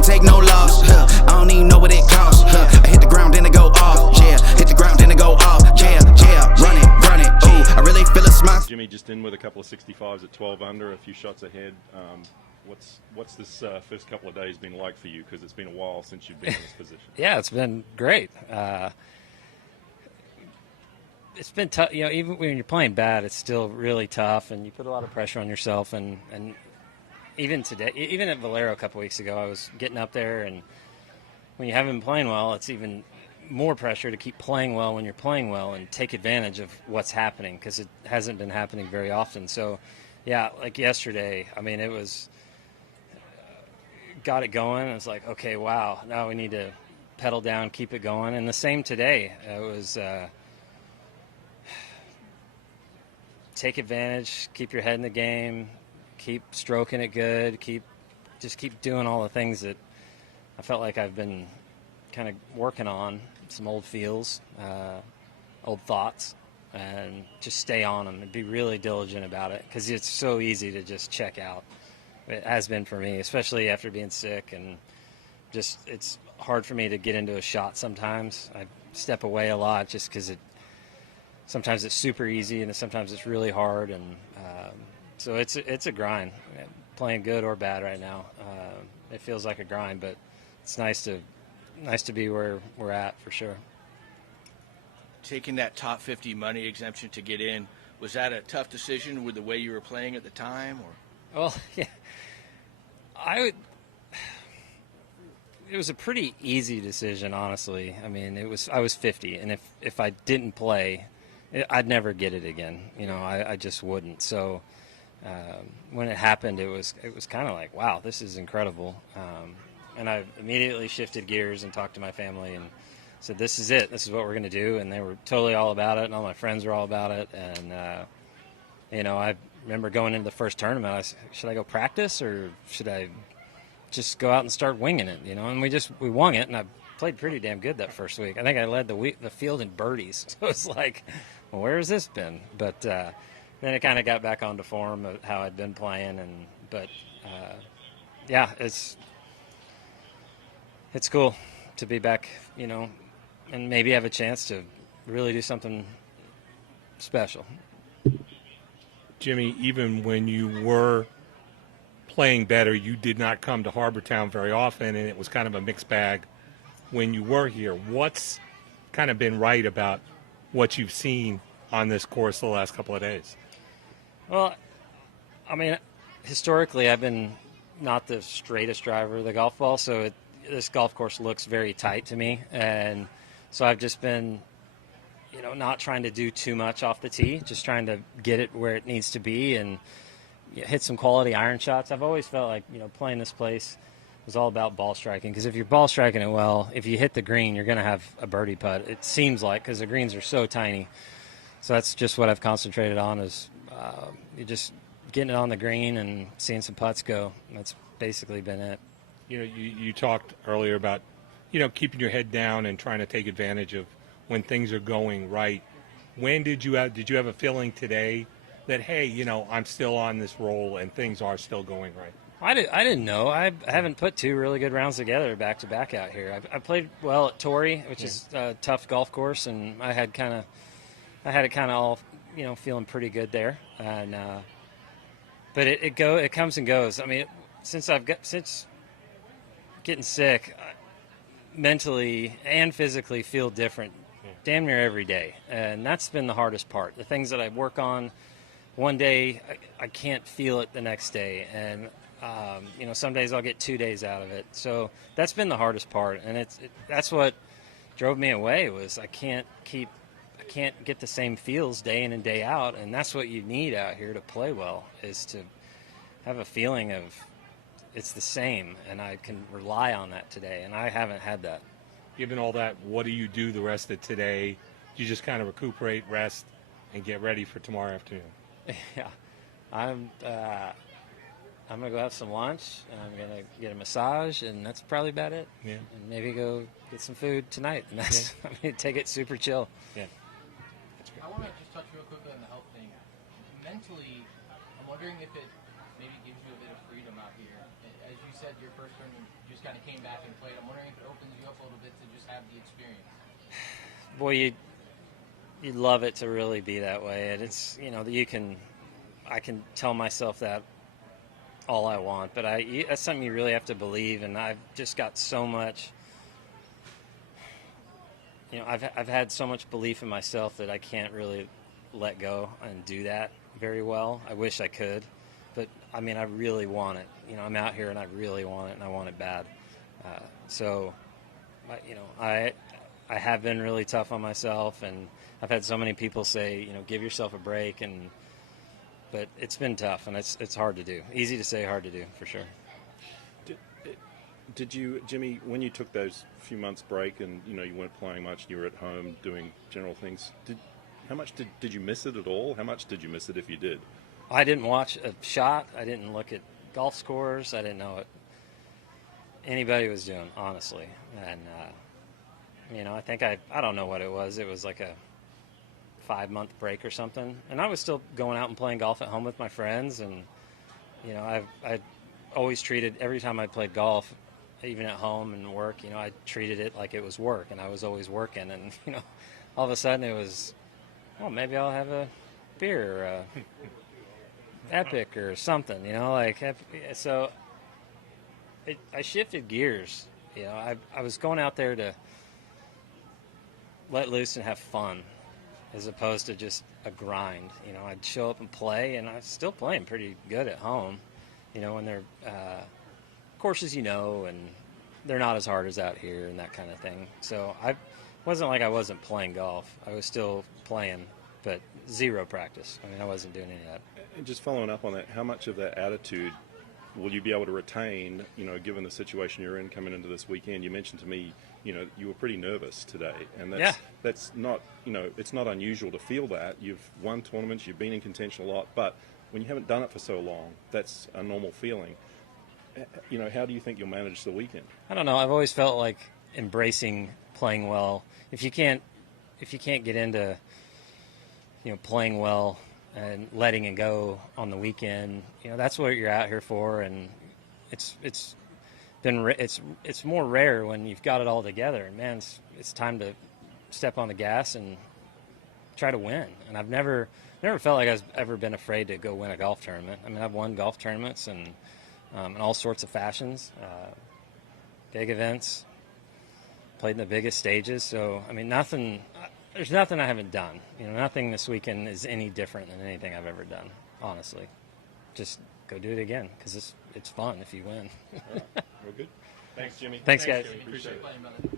can't take no loss. I don't even know what it costs. I hit the ground, then it go off. Yeah, hit the ground, then it go off. Yeah, run it. Ooh, I really feel a smile. Jimmy just in with a couple of 65s at 12 under, a few shots ahead. What's this first couple of days been like for you? Because it's been a while since you've been in this position. Yeah, it's been great. It's been tough. You know, even when you're playing bad, it's still really tough, and you put a lot of pressure on yourself. And even today, even at Valero a couple weeks ago, I was getting up there, and when you haven't been playing well, it's even more pressure to keep playing well when you're playing well and take advantage of what's happening, because it hasn't been happening very often. So, yeah, like yesterday, I mean, it was got it going. It's like, okay, wow, now we need to pedal down, keep it going. And the same today. It was take advantage, keep your head in the game, keep stroking it good, just keep doing all the things that I felt like I've been kind of working on, some old feels, old thoughts, and just stay on them and be really diligent about it, because it's so easy to just check out. It has been for me, especially after being sick, and just it's hard for me to get into a shot sometimes. I step away a lot just because sometimes it's super easy and sometimes it's really hard, and so it's a grind. Playing good or bad right now, it feels like a grind, but it's nice to be where we're at for sure. Taking that top 50 money exemption to get in, was that a tough decision with the way you were playing at the time, or? Well, yeah, it was a pretty easy decision, honestly. I mean, I was 50, and if I didn't play, I'd never get it again. You know, I just wouldn't. So when it happened, it was kind of like, wow, this is incredible. And I immediately shifted gears and talked to my family and said, this is it. This is what we're going to do. And they were totally all about it, and all my friends were all about it. And, you know, I remember going into the first tournament, I said, should I go practice or should I just go out and start winging it? You know, and we wung it, and I played pretty damn good that first week. I think I led the field in birdies. So it's like, well, where has this been? But then it kind of got back onto form of how I'd been playing. But yeah, it's cool to be back, you know, and maybe have a chance to really do something special. Jimmy, even when you were playing better, you did not come to Harbor Town very often, and it was kind of a mixed bag when you were here. What's kind of been right about what you've seen on this course the last couple of days? Well, I mean, historically, I've been not the straightest driver of the golf ball, so this golf course looks very tight to me, and so I've just been, you know, not trying to do too much off the tee, just trying to get it where it needs to be and hit some quality iron shots. I've always felt like, you know, playing this place was all about ball striking, because if you're ball striking it well, if you hit the green, you're going to have a birdie putt. It seems like, because the greens are so tiny. So that's just what I've concentrated on, is you just getting it on the green and seeing some putts go. That's basically been it. You know, you talked earlier about, you know, keeping your head down and trying to take advantage of when things are going right. When did you have a feeling today that, hey, you know, I'm still on this roll and things are still going right? I didn't know. I haven't put two really good rounds together back to back out here. I played well at Torrey, which is a tough golf course, and I had it kind of all, you know, feeling pretty good there. And but it comes and goes. I mean, since getting sick, mentally and physically feel different damn near every day, and that's been the hardest part. The things that I work on one day, I can't feel it the next day, and you know, some days I'll get 2 days out of it. So that's been the hardest part, and that's what drove me away, was I can't get the same feels day in and day out, and that's what you need out here to play well, is to have a feeling of it's the same, and I can rely on that today, and I haven't had that. Given all that, what do you do the rest of today? Do you just kind of recuperate, rest, and get ready for tomorrow afternoon? Yeah, I'm gonna go have some lunch, and I'm gonna get a massage, and that's probably about it. Yeah. And maybe go get some food tonight, and that's I mean, take it super chill. Yeah. I want to just touch real quickly on the health thing. Mentally, I'm wondering if it maybe gives you a bit of freedom out here. as you said, your first tournament, you just kind of came back and played. I'm wondering if it opens you up a little bit to just have the experience. Boy, you'd love it to really be that way, and it's, you know, I can tell myself that all I want, but that's something you really have to believe, and I've just got so much, you know, I've had so much belief in myself that I can't really let go and do that very well. I wish I could, but I mean, I really want it. You know, I'm out here and I really want it, and I want it bad. So, you know, I have been really tough on myself, and I've had so many people say, you know, give yourself a break, but it's been tough, and it's hard to do. Easy to say, hard to do, for sure. Did you, Jimmy, when you took those few months break and, you know, you weren't playing much, you were at home doing general things, how much did you miss it at all? How much did you miss it if you did? I didn't watch a shot. I didn't look at golf scores. I didn't know what anybody was doing, honestly. And, you know, I think I don't know what it was. It was like a 5-month break or something. And I was still going out and playing golf at home with my friends. And, you know, I always treated, every time I played golf, even at home and work, you know, I treated it like it was work, and I was always working. And, you know, all of a sudden it was, well, maybe I'll have a beer or a Epic or something, you know, like, so I shifted gears. You know, I was going out there to let loose and have fun, as opposed to just a grind. You know, I'd show up and play, and I was still playing pretty good at home, you know, when they're courses, you know, and they're not as hard as out here and that kind of thing. So I wasn't like I wasn't playing golf. I was still playing, but zero practice. I mean, I wasn't doing any of that. And just following up on that, how much of that attitude will you be able to retain, you know, given the situation you're in coming into this weekend? You mentioned to me, you know, you were pretty nervous today, and that's not, you know, it's not unusual to feel that. You've won tournaments, you've been in contention a lot, but when you haven't done it for so long, that's a normal feeling. You know, how do you think you'll manage the weekend? I don't know. I've always felt like embracing playing well. If you can't get into, you know, playing well and letting it go on the weekend, you know, that's what you're out here for. And it's more rare when you've got it all together. And man, it's time to step on the gas and try to win. And I've never felt like I've ever been afraid to go win a golf tournament. I mean, I've won golf tournaments and in all sorts of fashions, big events, played in the biggest stages. So, I mean, there's nothing I haven't done. You know, nothing this weekend is any different than anything I've ever done, honestly. Just go do it again, because it's fun if you win. All right. Well, good. Thanks, Jimmy. Thanks, guys. Appreciate it.